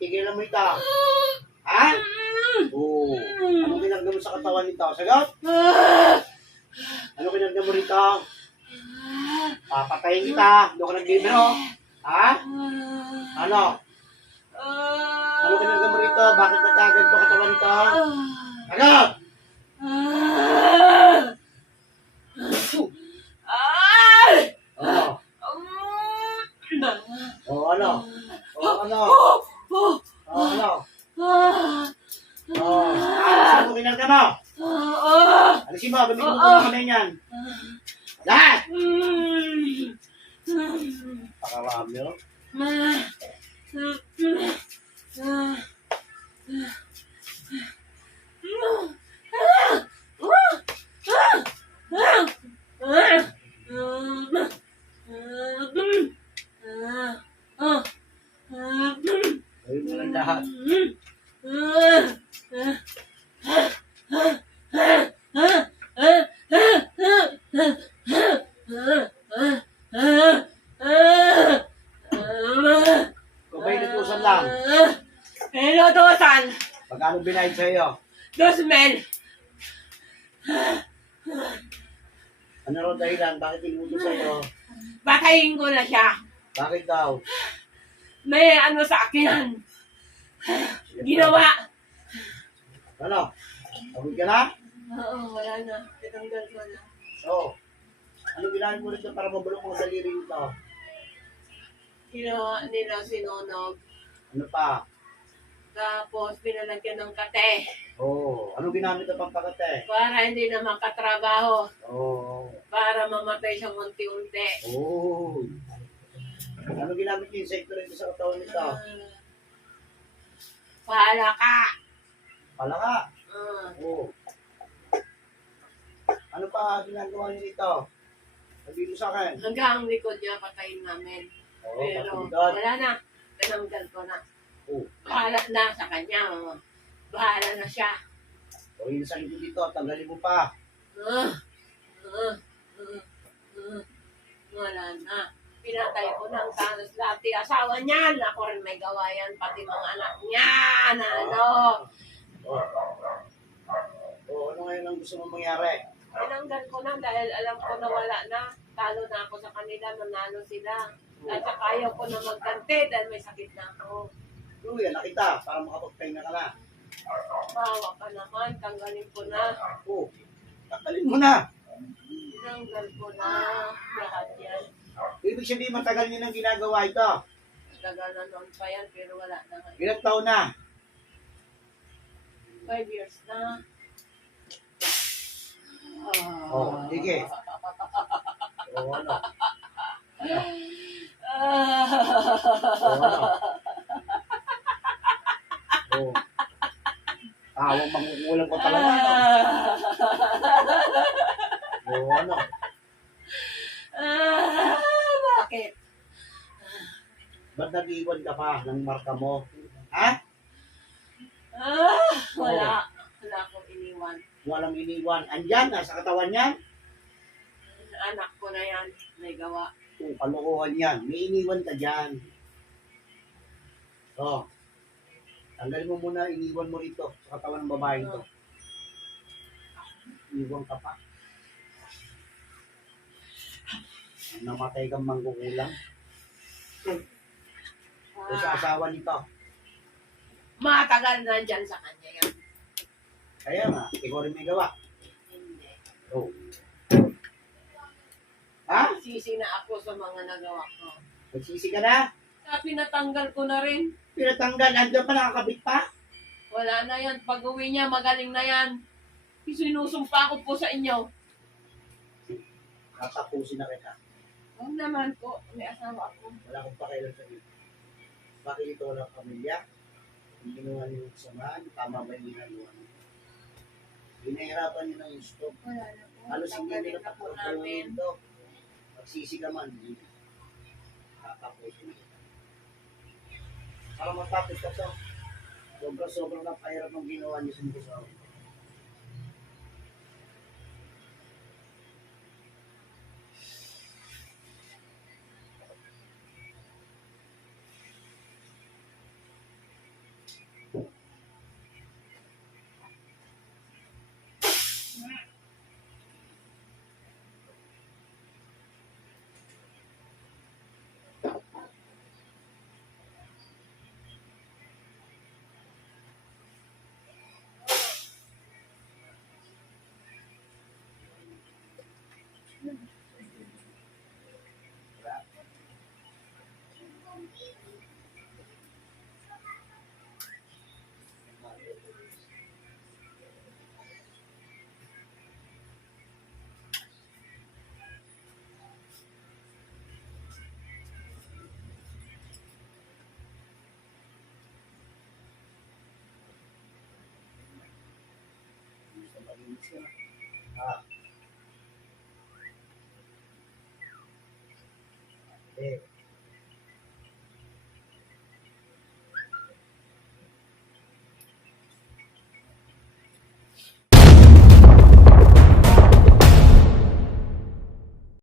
Titigilan mo ito. Ha? Oo. Anong ginagawa mo sa katawan nito? Sagot? Anong ginagawa mo rito? Papatayin kita. Doon ka nagbibiro. Ha? Ano? Ano ginagawa mo rito? Bakit nagkaganto katawan nito? Sagot! Ano? Ano? Ano? Alisin mo kinarga mo. Alisin mo. Gamitin mo ng kamay niyan. Lahat! Pakarami, oh. Ayun mo lang lahat. Kubay na tusan lang. Hello, Tosan. Magkano binayad sa iyo? 2,000. Ano rin dahilan? Bakit inuto sa iyo? Batayin ko na siya. Bakit daw? May ano sa akin. Ginawa. Ano? Tawid ka na? Oo, wala na. Tinanggal ko na. Oo. Ano ginamit mo rin para mabulong mo daliri ito? Ginawa nila sinunog. Ano pa? Tapos pinalagyan ng kate. Oo. Ano ginamit na pampakate? Para hindi na makatrabaho. Oo. Para mamatay siyang unti-unti. Oo. Ano ginamit yung insekto rin sa katawan nito? Pahala ka. Pala ka. Ah. Oo. Ano pa ginagawa niyo ito? Sabihin mo sa akin. Hanggang ang likod niya patayin namin. Oo, Pero patulad. wala na. Tinanggal ko na. Oo. Bahala na sa kanya. Bahala na siya. O yun sa likod dito, tanggalin mo pa. Wala na. Pinatay ko ng tanos lahat. Asawa niyan. Ako rin may gawa yan. Pati mga anak niya. Na ano. O ano ngayon ang gusto mong mangyari? Tinanggal ko na dahil alam ko na wala na. Talo na ako sa kanila. Manalo sila. At saka ayaw ko na magkante dahil may sakit na ako. Uy, anak kita, para makapagpahinga ka na. Bawa ka naman. Tanggalin ko na. Oo. Tanggalin mo na. Tinanggal ko na. Lahat yan. Ibig sabihin matagal niyo nang ginagawa ito. Tagal na noon pa yan pero wala na ngayon. Ilang taon na? 5 years na. Oo, sige. Oo, ano? Oo, ano? Oo. Tawang mangkukulang ko talaga, no? Oo, ano? Bakit? Ba't nag-iwan ka pa ng marka mo? Ha? Wala. Wala akong iniwan. Walang iniwan. Andyan, nasa katawan niyan. Anak ko na yan. May gawa. Oo, kalokohan yan. May iniwan ka dyan. Oo. Tanggalin mo muna, iniwan mo rito sa katawan ng babae ito. Iniwan ka pa. Namatay kang mangkukulang. O sa asawa nito. Matagal na dyan sa kanya yan. Kaya nga, ikaw rin may gawa. Hindi. Oo. Ha? Sisi na ako sa mga nagawa ko. Nagsisi ka na? Pinatanggal ko na rin. Pinatanggal, andyan pa nakakabit pa? Wala na yan. Pag uwi niya, magaling na yan. Sinusumpa ko po sa inyo. Tatapusin na kita. Huwag naman po. May asawa ako. Wala akong pakialam sa iyo. Bakit ito walang pamilya? Ang ginawa niyo yung samahan, tama ba yung ginagawa niyo? Hinahirapan niyo ng gusto. Wala na po. Halos hindi Tanggalin nila na po pagkakulong namin. ito. Magsisi ka man. Tatapusin na kita. Para matapos ka to. Sobrang napahirap ng ginawa niyo sa mga sa akin. Inis ka na. Ah. Eh,